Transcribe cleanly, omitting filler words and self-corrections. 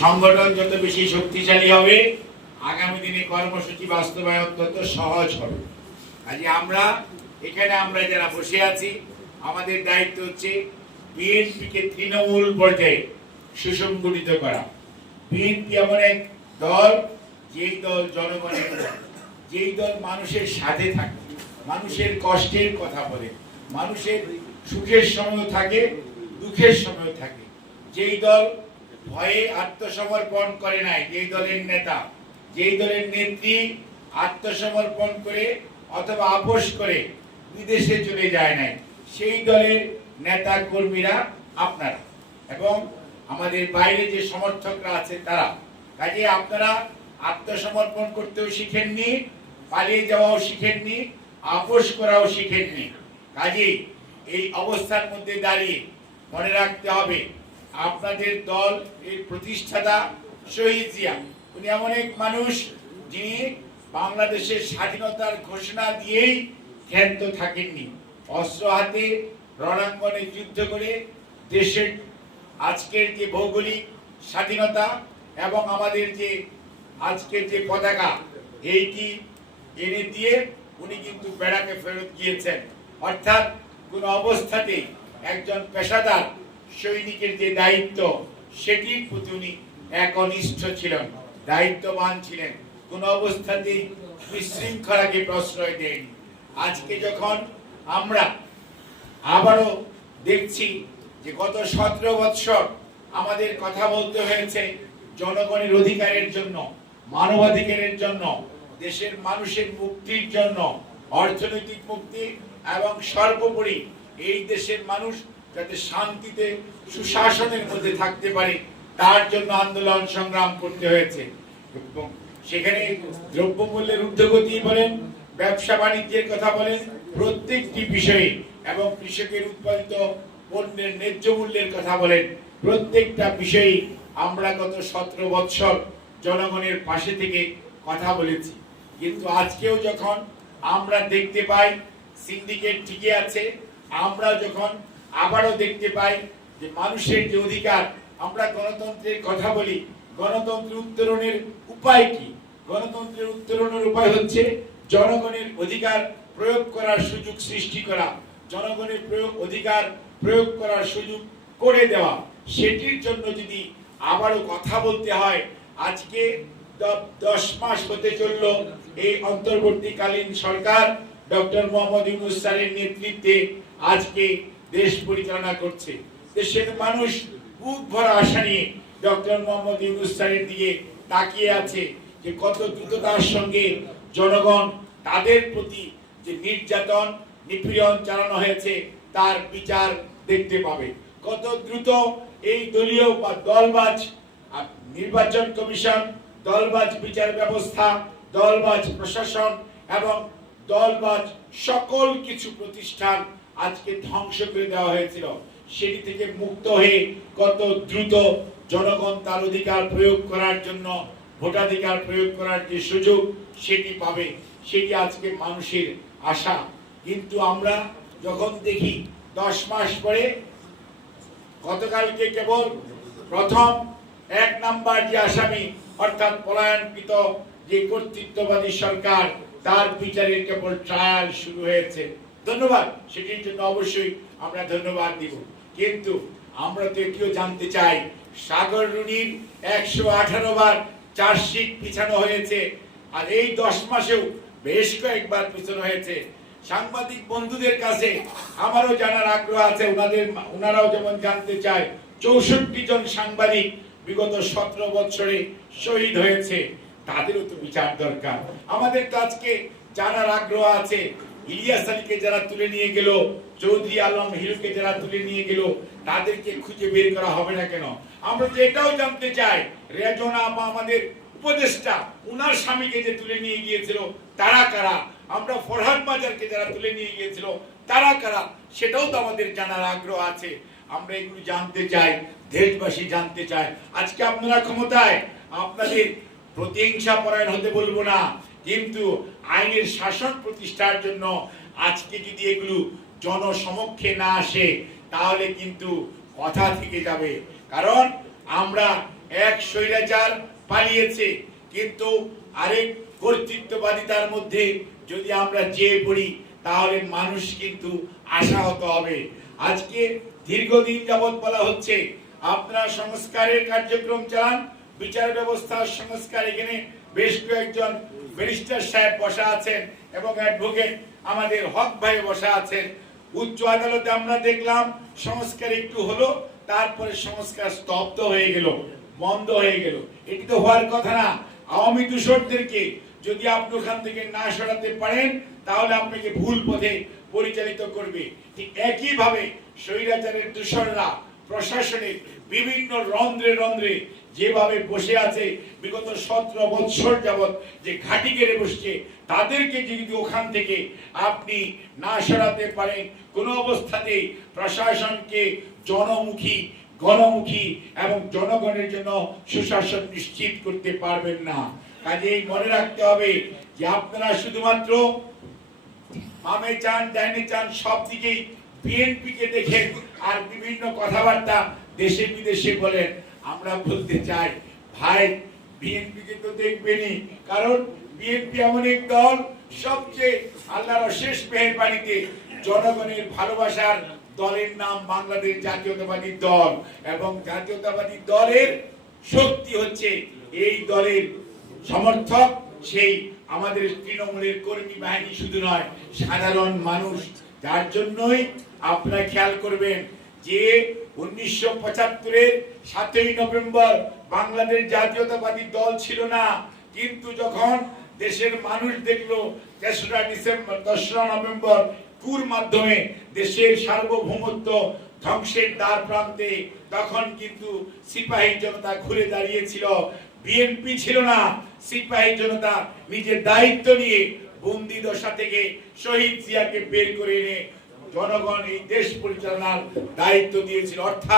সংগঠন যত বেশি শক্তিশালী হবে, আগামী দিনে কর্মসূচি বাস্তবায়ন তত সহজ হবে। কাজে আমরা যারা বসে আছি, আমাদের দায়িত্ব হচ্ছে বিএনপিকে তৃণমূল পর্যায়ে সুসংগঠিত করা। বিএনপি এমন এক দল, যেই দল জনগণের দল, যেই দল মানুষের সাথে থাকে, মানুষের কষ্টের কথা বলে, মানুষের সুখের সময় থাকে, দুঃখের সময় থাকে, যেই দল ভয়ে আত্মসমর্পণ করে নাই, যেই দলের নেতা, যেই দলের নেত্রী আত্মসমর্পণ করে অথবা আপোষ করে বিদেশে চলে যায় নাই, সেই দলের নেতা কর্মীরা আপনারা এবং আমাদের বাইরে যে সমর্থকরা আছে তারা। কাজে আপনারা আত্মসমর্পণ করতেও শিখেননি, পালিয়ে যাওয়াও শিখেননি, আপোষ করাও শিখেননি। কাজে এই অবস্থার মধ্যে দাঁড়িয়ে মনে রাখতে হবে, আপনাদের দল এর প্রতিষ্ঠাতা শহীদ জিয়া, উনি এমন এক মানুষ যিনি বাংলাদেশের স্বাধীনতার ঘোষণা দিয়েই ক্ষান্ত থাকেননি। অস্ত্র হাতে রণাঙ্গনে যুদ্ধ করে দেশের আজকের যে ভৌগোলিক স্বাধীনতা এবং আমাদের যে আজকের যে পতাকা, এইটি এনে দিয়ে উনি কিন্তু বেড়াকে ফেরত গিয়েছেন। অর্থাৎ কোন অবস্থাতেই একজন পেশাদার সৈনিকের যে দায়িত্ব, সেটির প্রতি উনি একনিষ্ঠ ছিলেন, দায়িত্ববান ছিলেন, কোন অবস্থাতেই বিশৃঙ্খলাকে প্রশ্রয় দেয়নি। আজকে যখন আমরা আবারও দেখছি যে গত 17 বৎসর আমাদের কথা বলতে হয়েছে জনগণের অধিকারের জন্য, মানবাধিকারের জন্য, দেশের মানুষের মুক্তির জন্য, অর্থনৈতিক মুক্তি এবং সর্বোপরি এই দেশের মানুষ যাতে শান্তিতে সুশাসনের মধ্যে থাকতে পারে, তার জন্য আন্দোলন সংগ্রাম করতে হয়েছে। এবং সেখানে দ্রব্যমূল্যের ঊর্ধ্বগতি বলেন, ব্যবসা বাণিজ্যের কথা বলেন, প্রত্যেকটি বিষয়ে এবং কৃষকের উৎপাদিত পণ্যের ন্যায্য মূল্যের কথা বলেন, প্রত্যেকটা বিষয়ে আমরা গত 17 বৎসর জনগণের পাশে থেকে কথা বলেছি। কিন্তু আজকেও যখন আমরা দেখতে পাই সিন্ডিকেট ঠিকই আছে, আমরা যখন আবারও দেখতে পাই যে মানুষের যে অধিকার, আমরা গণতন্ত্রের কথা বলি, গণতন্ত্রের উত্তরণের উপায় কি? গণতন্ত্রের উত্তরণের উপায় হচ্ছে জনগণের অধিকার প্রয়োগ করার সুযোগ সৃষ্টি করা, জনগণের অধিকার প্রয়োগ করার সুযোগ করে দেওয়া। সেটির জন্য যদি আবারও কথা বলতে হয়, আজকে 10 মাস হতে চলল এই অন্তর্বর্তীকালীন সরকার ডক্টর মোহাম্মদ ইউনূস স্যারের নেতৃত্বে আজকে দেশ পরিচালনা করছে। দেশের মানুষ বুক ভরা আশা নিয়ে ডক্টর মোহাম্মদ ইউনূস স্যারের দিকে তাকিয়ে আছে যে কত দ্রুততার সঙ্গে জনগণ তাদের প্রতি যে নির্যাতন নিপীড়ন চালানো হয়েছে তার বিচার দেখতে পাবে, কত দ্রুত এই দলীয় বা দলবাজ নির্বাচন কমিশন, দলবাজ বিচার ব্যবস্থা, দলবাজ প্রশাসন এবং দলবাজ সকল কিছু প্রতিষ্ঠান আজকে ধ্বংস করে দেওয়া হয়েছিল, সেটি থেকে মুক্ত হয়ে কত দ্রুত জনগণ তার অধিকার প্রয়োগ করার জন্য, ভোটাধিকার প্রয়োগ করার যে সুযোগ সেটি পাবে, সেটি আজকে মানুষের আশা। কিন্তু আমরা যখন দেখি 10 মাস পরে, গতকালকে কেবল প্রথম 1 নাম্বার যে আসামি অর্থাৎ পলায়নকৃত যে কর্তৃত্ববাদী সরকার, তার বিচারের কেবল ট্রায়াল শুরু হয়েছে। ধন্যবাদ, সেটির জন্য অবশ্যই আমরা ধন্যবাদ দিব। কিন্তু আমরা তো কেউ জানতে চাই, সাগর রুনির 118 বার চার্জশিট পিছানো হয়েছে, আর এই 10 মাসেও বেশ কয়েকবার পিছানো হয়েছে। সাংবাদিক বন্ধুদের কাছে আমারও জানার আগ্রহ আছে, ওনারাও যেমন জানতে চায় 64 জন সাংবাদিক বিগত 17 বছরে শহীদ হয়েছে, তাদেরও তো বিচার দরকার। আমাদের তো আজকে জানার আগ্রহ আছে, ইলিয়াস আলীকে যারা তুলে নিয়ে গেল, চৌধুরী আলম হিরুকে যারা তুলে নিয়ে গেল, তাদেরকে খুঁজে বের করা হবে না কেন? আমরা তো এটাও জানতে চাই, রেজনা বা আমাদের উপদেষ্টা, উনার স্বামীকে যে তুলে নিয়ে গিয়েছিল তারা কারা? আমরা ফরহাদ বাজারকে যারা তুলে নিয়ে গিয়েছিল তারা কারা? সেটাও তো আমাদের জানার আগ্রহ আছে। আমরা এগুলো জানতে চাই, দেশবাসী জানতে চায়। আজকে আপনারা ক্ষমতায়, আপনাদের প্রতিহিংসা পরায়ণ হতে বলবো না, কিন্তু আইনের শাসন প্রতিষ্ঠার জন্য আজকে যদি এগুলো জনসমক্ষে না আসে, তাহলে কিন্তু কথা থেকে যাবে। কারণ আমরা এক স্বৈরাচার পালিয়েছে, কিন্তু আরেক কর্তৃত্ববাদিতার মধ্যে যদি আমরা যেয়ে পড়ি তাহলে মানুষ কিন্তু আশাহত হবে। আজকে দীর্ঘদিন যাবৎ বলা হচ্ছে আপনারা সংস্কারের কার্যক্রম চালান, বিচার ব্যবস্থার সংস্কার। এখানে বেশ কয়েকজন ব্যারিস্টার সাহেব বসা আছেন এবং অ্যাডভোকেট আমাদের হক ভাই বসা আছেন। উচ্চ আদালতে আমরা দেখলাম সংস্কার একটু হলো, তারপরে সংস্কার স্তব্ধ হয়ে গেল, বন্ধ হয়ে গেল। এটি তো হওয়ার কথা না। আওয়ামী দূষরদেরকে যদি আপনি ওখান থেকে না সরাতে পারেন তাহলে আপনাকে ভুল পথে পরিচালিত করবে। ঠিক একইভাবে স্বৈরাচারের দূষররা প্রশাসনের বিভিন্ন রন্ধ্রে রন্ধ্রে যেভাবে বসে আছে বিগত 17 বৎসর যাবৎ যে ঘাঁটি গেড়ে বসছে, তাদেরকে যদি ওখান থেকে আপনি না সরাতে পারেন কোনো অবস্থাতেই প্রশাসনকে জনমুখী, গণমুখী এবং জনগণের জন্য সুশাসন নিশ্চিত করতে পারবেন না। কাজেই মনে রাখতে হবে যে আপনারা শুধুমাত্র বামে চান, ডাইনে চান, সব দিকেই বিএনপি কে দেখেন আর বিভিন্ন কথাবার্তা দেশে বিদেশে বলেন। আমরা বলতে চাই ভাই, বিএনপি কে তো দেখবেনই, কারণ বিএনপি এমন এক দল সবচেয়ে আল্লাহর অশেষ মেহেরবানিতে জনগণের ভালোবাসার দলের নাম বাংলাদেশ জাতীয়তাবাদী দল, এবং জাতীয়তাবাদী দলের শক্তি হচ্ছে এই দলের সমর্থক সেই আমাদের তৃণমূলের কর্মী বাহিনী শুধু নয়, সাধারণ মানুষ। যার জন্যই আপনারা খেয়াল করবেন যে 1975-এর 7ই নভেম্বর বাংলাদেশ জাতীয়তাবাদী দল ছিল না, কিন্তু যখন দেশের মানুষ দেখলো 3রা নভেম্বর কুর মাধ্যমে দেশের সার্বভৌমত্ব ধ্বংসের দ্বার প্রান্তে, তখন কিন্তু সিপাহী জনতা ঘুরে দাঁড়িয়েছিল। বিএনপি ছিল না, সিপাহী জনতা নিজের দায়িত্ব নিয়ে বন্দি দশা থেকে শহীদ জিয়াকে বের করে এনে জনগণ এই দেশ পরিচালনার দায়িত্ব দিয়েছিল। অর্থাৎ